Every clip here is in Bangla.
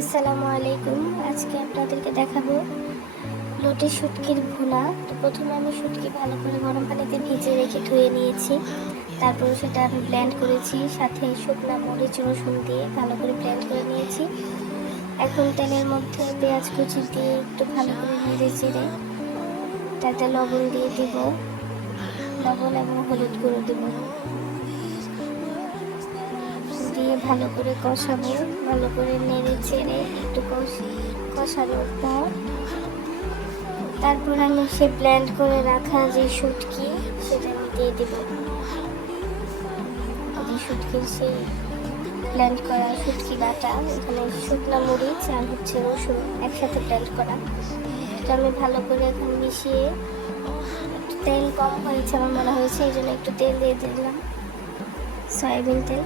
আসসালামু আলাইকুম। আজকে আপনাদেরকে দেখাবো লোটে শুটকির ভুনা। তো প্রথমে আমি শুটকি ভালো করে গরম পানিতে ভিজে রেখে ধুয়ে নিয়েছি। তারপর সেটা আমি ব্লেন্ড করেছি, সাথে শুকনা মরিচ, রসুন দিয়ে ভালো করে ব্লেন্ড করে নিয়েছি। এখন তেলের মধ্যে পেঁয়াজ কুচি দিয়ে একটু ভালো করে নেড়ে চেড়ে তাতে লবণ দিয়ে দিব। লবণ এবং হলুদ গুঁড়ো দেবো। ভালো করে কষাবো, ভালো করে নেড়ে চেড়ে একটু কষ- কষানোর পর তারপর আমি সে ব্লেন্ড করে রাখা যে শুটকি, সেটা আমি দিয়ে দেবো। শুটকির সেই ব্লেন্ড করা শুটকি ডাটা এখানে শুকনো মরিচ আর হচ্ছে রসুন একসাথে ব্লেন্ড করা। এটা আমি ভালো করে এখন মিশিয়ে একটু তেল কম হয়েছে, আমার মনে হয়েছে, এই জন্য একটু তেল দিয়ে দিলাম। সয়াবিন তেল।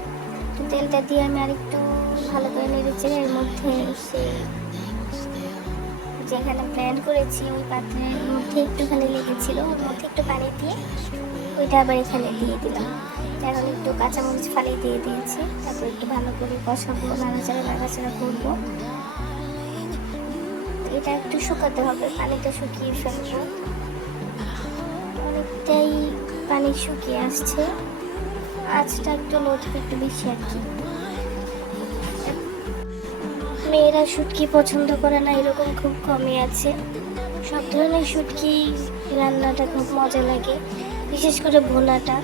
তেলটা দিয়ে আমি আরেকটু ভালো করে নেড়েছি এর মধ্যে সেই যেখানে ব্লেন্ড করেছি, ওই পাত্রের মধ্যে একটুখানি লেগেছিল, ওর মধ্যে একটু পানি দিয়ে ওইটা আবার এখানে দিয়ে দিলাম। এখন একটু কাঁচামরিচ ফালি দিয়ে দিয়েছি, তারপর একটু ভালো করে কষাবো, নাড়াচাড়া নাড়াচাড়া করব। এটা একটু শুকাতে হবে, পানিটা শুকিয়ে ফেলব। অনেকটাই পানি শুকিয়ে আসছে। আঁচটা একটু লোটটা একটু বেশি আর কি। মেয়েরা শুটকি পছন্দ করে না, এরকম খুব কমই আছে। সব ধরনের শুটকি রান্নাটা খুব মজা লাগে, বিশেষ করে ভুনাটা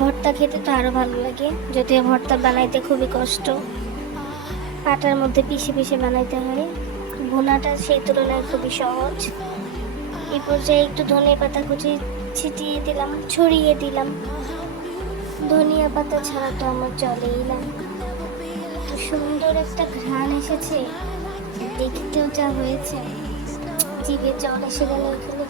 ভর্তা খেতে তো আরও ভালো লাগে, যদিও ভর্তা বানাইতে খুবই কষ্ট। পাটার মধ্যে পিষে পিষে বানাইতে হয়। ভুনাটা সেই তুলনায় খুবই সহজ। এই পর্যায়ে একটু ধনে পাতা কুচি ছিটিয়ে দিলাম, ছড়িয়ে দিলাম। পাতা ছাড়া তো আমার চলেই না। সুন্দর একটা ঘ্রাণ এসেছে। দেখতেও যা হয়েছে। জিভে জল এসে গেল এখানে।